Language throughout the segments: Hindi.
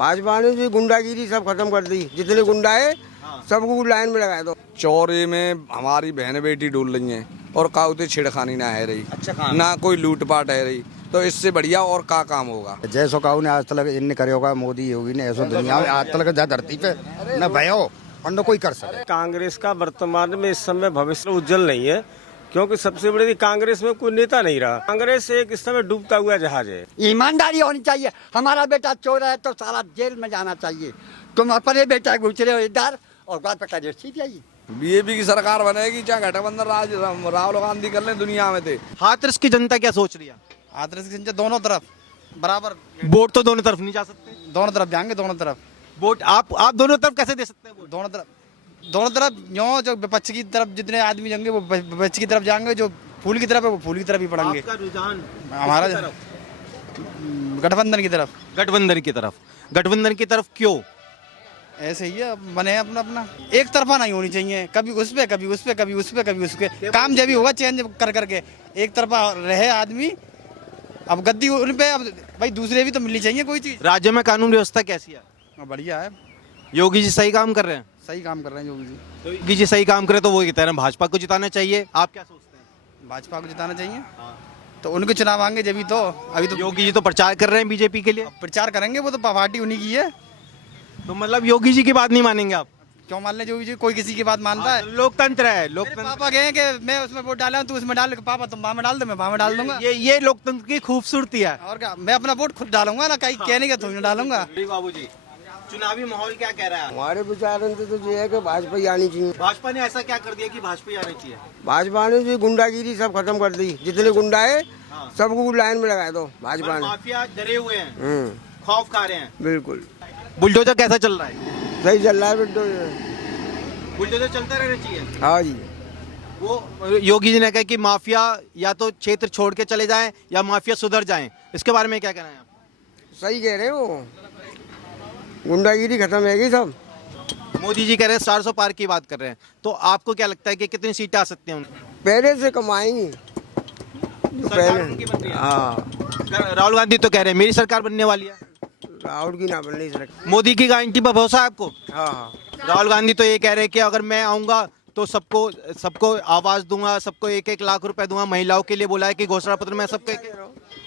भाजपा ने जो गुंडागिरी सब खत्म कर दी, जितने गुंडा है सबको लाइन में लगाए दो। चौरे में हमारी बहन बेटी डूल रही हैं और काउते छिड़खानी ना है रही, अच्छा ना कोई लूटपाट है रही, तो इससे बढ़िया और का काम होगा। जैसो काऊ ने आज तक इनने करे होगा, मोदी योगी ने ऐसो दुनिया में आज तक जा धरती पे न भयो और न कोई कर सके। कांग्रेस का वर्तमान में इस समय भविष्य उज्जवल नहीं है, क्योंकि सबसे बड़ी कांग्रेस में कोई नेता नहीं रहा। कांग्रेस एक इस समय डूबता हुआ जहाज है। ईमानदारी होनी चाहिए। हमारा बेटा चोर है तो सारा जेल में जाना चाहिए। तुम अपने बेटा गुजरे हो इधर और बात पता रसीद जाइए। बीजेपी की सरकार बनेगी, चाहे गठबंधन राहुल गांधी कर ले, दुनिया में थे। हाथरस की जनता क्या सोच रही है? हाथरस की जनता दोनों तरफ बराबर, वोट तो दोनों तरफ नहीं जा सकते। दोनों तरफ जाएंगे, दोनों तरफ वोट आप दोनों तरफ कैसे दे सकते हैं वोट? दोनों तरफ यूँ जो विपक्ष की तरफ जितने आदमी जाएंगे वो विपक्ष की तरफ जाएंगे, जो फूल की तरफ है वो फूल की तरफ ही पड़ेंगे। आपका रुझान हमारा गठबंधन की तरफ। गठबंधन की तरफ क्यों? ऐसे ही है, बने अपना अपना, एक तरफा नहीं होनी चाहिए। कभी उस पे कभी उस पे कभी उस पे कभी उस पे। काम जब भी होगा चेंज कर करके, एक तरफा रहे आदमी। अब गद्दी उन पे, अब भाई दूसरे भी तो मिलनी चाहिए कोई चीज। राज्य में कानून व्यवस्था कैसी है? बढ़िया है, योगी जी सही काम कर रहे हैं? सही काम कर रहे हैं योगी जी। तो योगी जी सही काम करे तो वो कहते हैं भाजपा को जिताना चाहिए। आप क्या सोचते हैं? भाजपा को जिताना चाहिए, तो उनके चुनाव आएंगे जब भी। तो अभी तो योगी जी तो प्रचार कर रहे हैं बीजेपी के लिए। प्रचार करेंगे, वो तो पार्टी उन्हीं की है। तो मतलब योगी जी की बात नहीं मानेंगे आप? क्यों मान ले योगी जी, कोई किसी की बात मानता है? लोकतंत्र है, मेरे लोकतंत्र। पापा कहें कि मैं उसमें वोट डाला हूं, तू उसमें डाल। पापा तुम वहाँ में डाल दो, मैं वहाँ में डाल दूंगा। ये लोकतंत्र की खूबसूरती है। और क्या, मैं अपना वोट खुद डालूंगा ना, कहीं कहने का थोड़ी ना डालूंगा। बाबू जी, चुनावी माहौल क्या कह रहा है? हमारे विचार तो ये है कि भाजपा ही आनी चाहिए। भाजपा ने ऐसा क्या कर दिया कि भाजपा ही आनी चाहिए? भाजपा ने जो गुंडागिरी सब खत्म कर दी, जितने गुंडा है सबको लाइन में लगाए दो। भाजपा ने माफिया डरे हुए हैं, खौफ खा रहे हैं। बिल्कुल बुलडोजर कैसा चल रहा है? सही चल रहा है। बुलडोजर चलता रहना चाहिए। हाँ जी, वो योगी जी ने कहा कि माफिया या तो क्षेत्र छोड़ के चले जाएं या माफिया सुधर जाएं। इसके बारे में क्या कहना है आप? सही कह रहे हो, गुंडागिरी खत्म है सब। मोदी जी कह रहे हैं 400 पार की बात कर रहे हैं, तो आपको क्या लगता है कि कितनी सीटें आ सकती हैं उनकी? पहले से कमाएंगे सरकार उनकी बन रही है। हाँ, राहुल गांधी तो कह रहे हैं मेरी सरकार बनने वाली है। राहुल की ना बनने सरकार। मोदी की गारंटी पर भरोसा है आपको? हाँ, राहुल गांधी तो ये कह रहे हैं कि अगर मैं आऊंगा तो सबको आवाज दूंगा, सबको 1-1 लाख रुपए दूंगा। महिलाओं के लिए बोला है कि घोषणा पत्र में सबको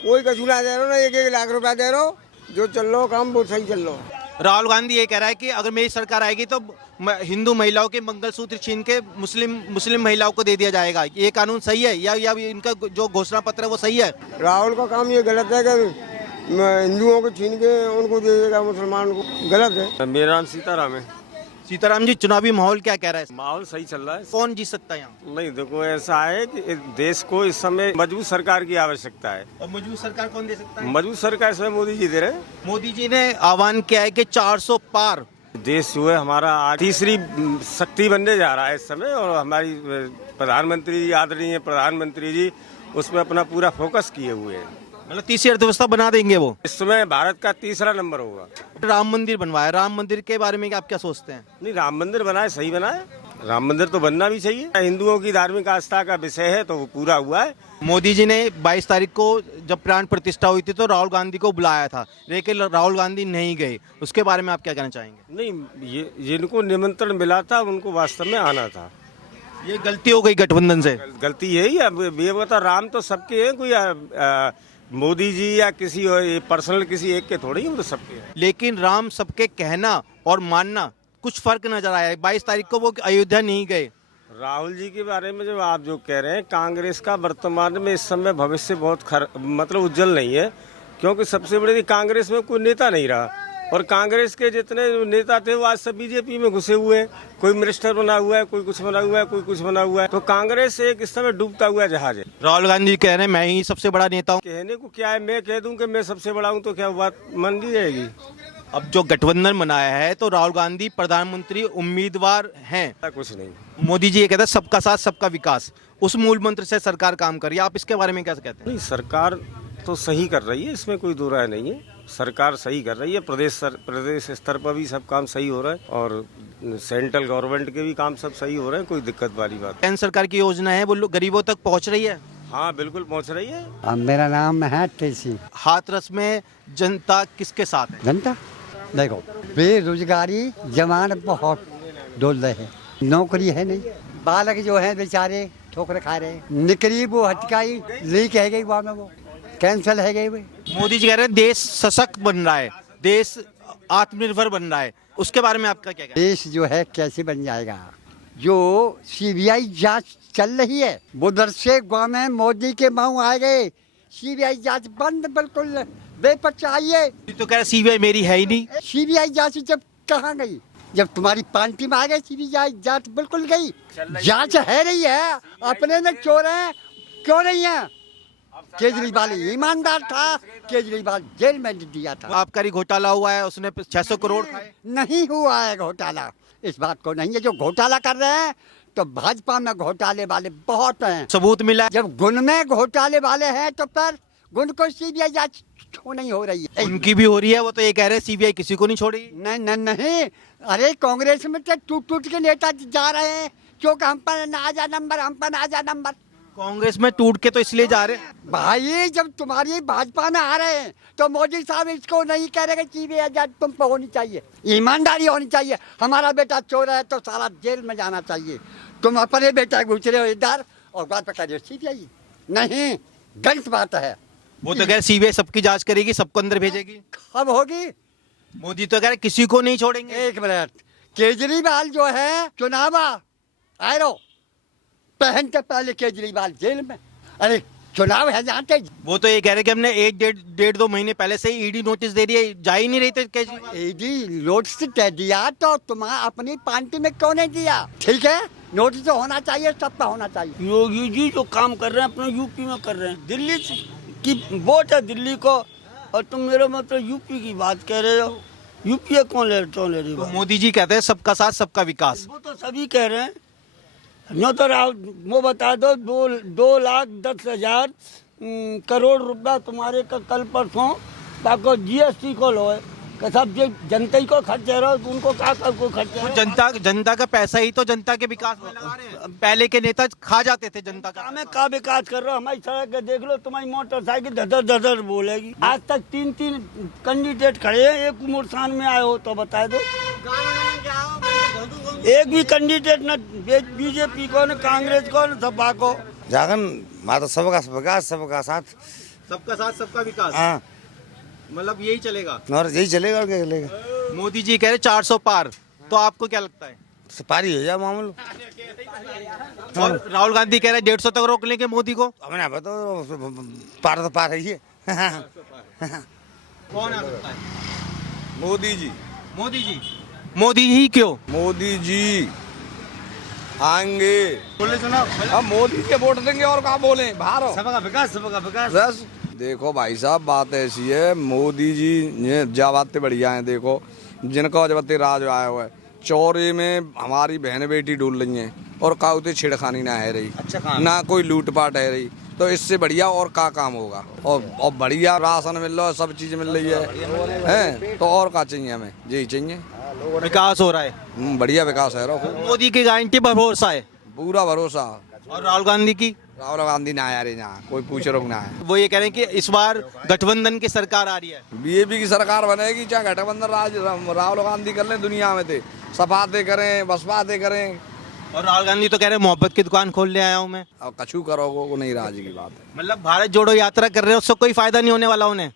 कोई कछु ना दे रहो ना, 1-1 लाख रुपया दे रहो। जो चल लो काम वो सही चल लो। राहुल गांधी ये कह रहा है कि अगर मेरी सरकार आएगी तो हिंदू महिलाओं के मंगलसूत्र छीन के मुस्लिम महिलाओं को दे दिया जाएगा। ये कानून सही है या इनका जो घोषणा पत्र है वो सही है? राहुल का काम ये गलत है कि हिंदुओं को छीन के उनको दे देगा मुसलमान को, गलत है। मेरा नाम सीताराम है। सीताराम जी, चुनावी माहौल क्या कह रहा है? माहौल सही चल रहा है। कौन जीत सकता है यहाँ? नहीं, देखो ऐसा है कि देश को इस समय मजबूत सरकार की आवश्यकता है। और मजबूत सरकार कौन दे सकता है? मजबूत सरकार इसमें मोदी जी दे रहे हैं। मोदी जी ने आह्वान किया है कि 400 पार। देश जो है हमारा आज तीसरी शक्ति बनने जा रहा है इस समय, और हमारी प्रधानमंत्री, आदरणीय प्रधानमंत्री जी उसमें अपना पूरा फोकस किए हुए हैं। मतलब तीसरी अर्थव्यवस्था बना देंगे वो। इस समय भारत का तीसरा नंबर होगा। राम मंदिर बनवाया, राम मंदिर के बारे में आप क्या सोचते हैं? नहीं, राम मंदिर बनाए, सही बनाए। राम मंदिर तो बनना भी चाहिए। हिंदुओं की धार्मिक आस्था का विषय है तो वो पूरा हुआ है। मोदी जी ने 22 तारीख को जब प्राण प्रतिष्ठा हुई थी तो राहुल गांधी को बुलाया था, लेकिन राहुल गांधी नहीं गए। उसके बारे में आप क्या कहना चाहेंगे? नहीं, ये जिनको निमंत्रण मिला था उनको वास्तव में आना था। ये गलती हो गई गठबंधन से। गलती यही है। ये बता, राम तो सबके हैं, कोई मोदी जी या किसी पर्सनल किसी एक के थोड़ी, वो तो सबके हैं। लेकिन राम सबके कहना और मानना कुछ फर्क नजर आया है। 22 तारीख को वो अयोध्या नहीं गए। राहुल जी के बारे में जब आप जो कह रहे हैं, कांग्रेस का वर्तमान में इस समय भविष्य बहुत मतलब उज्जवल नहीं है, क्योंकि सबसे बड़ी कांग्रेस में कोई नेता नहीं रहा। और कांग्रेस के जितने नेता थे वो आज सब बीजेपी में घुसे हुए हैं। कोई मिनिस्टर बना हुआ है, कोई कुछ बना हुआ है, कोई कुछ बना हुआ है। तो कांग्रेस एक इस समय डूबता हुआ जहाज है। राहुल गांधी कह रहे हैं मैं ही सबसे बड़ा नेता हूँ। कहने को क्या है, मैं कह दूं कि मैं सबसे बड़ा हूं तो क्या बात मान ली जाएगी? अब जो गठबंधन बनाया है तो राहुल गांधी प्रधानमंत्री उम्मीदवार हैं। कुछ नहीं। मोदी जी ये कहते हैं सबका साथ सबका विकास, उस मूल मंत्र से सरकार काम कर रही है। आप इसके बारे में क्या कहते हैं? नहीं, सरकार तो सही कर रही है, इसमें कोई दो राय नहीं है। सरकार सही कर रही है। प्रदेश स्तर पर भी सब काम सही हो रहा है, और सेंट्रल गवर्नमेंट के भी काम सब सही हो रहे हैं। कोई दिक्कत वाली बात। केंद्र सरकार की योजना है वो गरीबों तक पहुंच रही है? हाँ, बिल्कुल पहुंच रही है। मेरा नाम है टेसी। हाथरस में जनता किसके साथ है? जनता देखो बेरोजगारी जवान बहुत डोल रहे हैं, नौकरी है नहीं, बालक जो है बेचारे ठोकर खा रहे हैं, निकली वो हटकाई लीक है गई वहाँ में, वो कैंसिल है गई। वो मोदी जी कह रहे हैं देश सशक्त बन रहा है, देश आत्मनिर्भर बन रहा है, उसके बारे में आपका क्या कहना है? देश जो है कैसे बन जाएगा? जो सीबीआई जांच चल रही है वो उधर से गाँव में मोदी के मुँह आ गए, सीबीआई जांच बंद बिल्कुल बेपच्चा आइए। तो कह रहे सीबीआई मेरी है ही नहीं। सीबीआई जांच जब कहाँ गई? जब तुम्हारी पार्टी में आ गई सीबीआई जांच बिल्कुल गई। जांच है नहीं है, अपने में चोर है, क्यों नहीं है? केजरीवाल ईमानदार था, केजरीवाल जेल में दिया था। आबकारी घोटाला हुआ है, उसने 600 करोड़ खाए। नहीं हुआ है घोटाला, इस बात को नहीं है। जो घोटाला कर रहे हैं तो भाजपा में घोटाले वाले बहुत हैं, सबूत मिला है। जब गुण में घोटाले वाले हैं तो फिर गुण को सीबीआई जांच क्यों नहीं हो रही है? उनकी भी हो रही है, वो तो ये कह रहे हैं सीबीआई किसी को नहीं छोड़ेगी। नहीं नहीं नहीं, अरे कांग्रेस में तो टूट टूट के नेता जा रहे हैं, क्योंकि हम पर ना आ जा नंबर, हम पर ना आ जा नंबर। कांग्रेस में टूट के तो इसलिए जा रहे हैं भाई, जब तुम्हारी भाजपा में आ रहे हैं तो मोदी साहब इसको नहीं कह रहे कि सीबीआई जांच तुम पर होनी चाहिए, ईमानदारी होनी चाहिए। हमारा बेटा चोर है तो सारा जेल में जाना चाहिए। तुम अपने बेटा घुस रहे हो इधर और बात पकड़ रहे हो सीबीआई, नहीं, गलत बात है। वो तो कह रहे सीबीआई सबकी जांच करेगी, सबको अंदर भेजेगी। कब होगी? मोदी तो कह रहे किसी को नहीं छोड़ेंगे। एक मिनट, केजरीवाल जो है चुनाव आए रो पहनते पहले केजरीवाल जेल में, अरे चुनाव है जानते। वो तो ये कह रहे कि हमने 1-1.5-2 महीने पहले से ही ईडी नोटिस दे रही है, जा ही नहीं रही थे केजरीवाल। ईडी नोटिस दे दिया तो तुम्हारा अपनी पार्टी में क्यों नहीं दिया? ठीक है, नोटिस तो होना चाहिए, सबका होना चाहिए। योगी जी जो काम कर रहे हैं अपने यूपी में कर रहे हैं, दिल्ली की वोट है दिल्ली को, और तुम मेरे मतलब यूपी की बात कह रहे हो। यूपी कौन ले रही तो है? मोदी जी कहते हैं सबका साथ सबका विकास। वो तो सभी कह रहे हैं। नो तो वो बता दो 2,10,000 करोड़ रुपया तुम्हारे का कल परसों ताको जीएसटी को लो है, सब जो जनता ही को खर्चे रहो तो उनको क्या को खर्चे रहो? जनता का पैसा ही तो जनता के विकास में लगा रहे हैं। पहले के नेता खा जाते थे जनता का। हमें का विकास कर रहे हो? हमारी सड़क देख लो, तुम्हारी मोटरसाइकिल धदर बोलेगी। आज तक 3 कैंडिडेट खड़े हैं, एक उमरसान में आए हो तो बता दो। एक भी कैंडिडेट न बीजेपी को, न कांग्रेस को, न सपा को। जागन माता सबका विकास, सबका साथ, सबका विकास। हाँ, मतलब यही चलेगा और यही चलेगा और क्या चलेगा? मोदी जी कह रहे 400 पार, तो आपको क्या लगता है? पारी हो जाए मामूल। और राहुल गांधी कह रहे 150 तक रोक लेंगे मोदी को। हमने बताओ पार तो पार है ये। कौन आ सकता है? मोदी जी। मोदी ही क्यों? मोदी जी आएंगे, हम मोदी के वोट देंगे और क्या बोले, बाहर हो। सबका विकास बस देखो भाई साहब, बात ऐसी है, मोदी जी ये जा बातें बढ़िया हैं। देखो जिनका जबते राज आया हुआ है, चौरे में हमारी बहन बेटी डूल रही हैं और काउते छिड़खानी ना है रही, ना कोई लूटपाट है रही, तो इससे बढ़िया और क्या काम होगा? और बढ़िया राशन मिल रहा है, सब चीज मिल रही है, तो और क्या चाहिए हमें? यही चाहिए, विकास हो रहा है, बढ़िया विकास है। मोदी की गारंटी पर भरोसा है, पूरा भरोसा। और राहुल गांधी की? राहुल गांधी ना यार, यहाँ कोई पूछ रहा ना है। वो ये कह रहे हैं कि इस बार गठबंधन की सरकार आ रही है, बीजेपी की सरकार बनेगी, चाहे गठबंधन राहुल गांधी कर ले, दुनिया में थे सपाते करें, बसपाते करें। और राहुल गांधी तो कह रहे हैं मोहब्बत की दुकान खोलने आया हूँ मैं। अब कछू करोगे वो नहीं राज की बात है। मतलब भारत जोड़ो यात्रा कर रहे हैं, उससे कोई फायदा नहीं होने वाला उन्हें।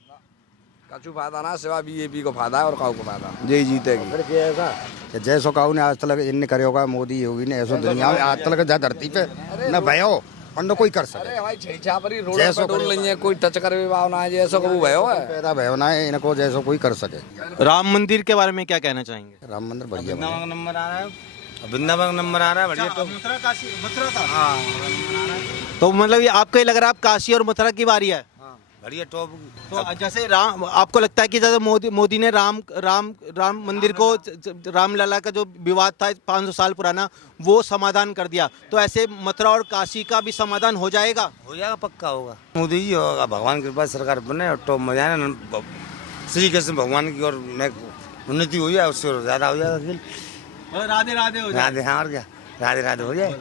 कछू फायदा ना, सिवा बीजेपी को फायदा है और काऊ को फायदा, यही जीतेगी। जैसो काऊ ने आज तक इन करे होगा, मोदी योगी ने ऐसो दुनिया में आज तक जा धरती पे न भयो और कोई कर सके। अरे भाई छापरी रोड पे डोल नहीं है, कोई टच करे भावना है, जैसो कबू भयो है, पैदा भयो ना है, इनको जैसो कोई कर सके। राम मंदिर के बारे में क्या कहना चाहेंगे? राम मंदिर बढ़िया नंबर आ रहा है, वृंदावन नंबर आ रहा है, बढ़िया। तो मतलब ये आपको ये लग रहा है आप काशी और मथुरा की बारी है? बढ़िया टॉप। तो जैसे राम, आपको लगता है कि जैसे मोदी ने राम मंदिर को, रामलला का जो विवाद था 500 साल पुराना, वो समाधान कर दिया, तो ऐसे मथुरा और काशी का भी समाधान हो जाएगा? पक्का होगा। मोदी जी होगा, भगवान की कृपा सरकार बने और टॉप में जाए ना, श्री कृष्ण भगवान की और उन्नति हो जाए, उससे ज्यादा हो जाएगा। राधे राधे हो जाए। राधे, हाँ और क्या, राधे राधे हो जाए।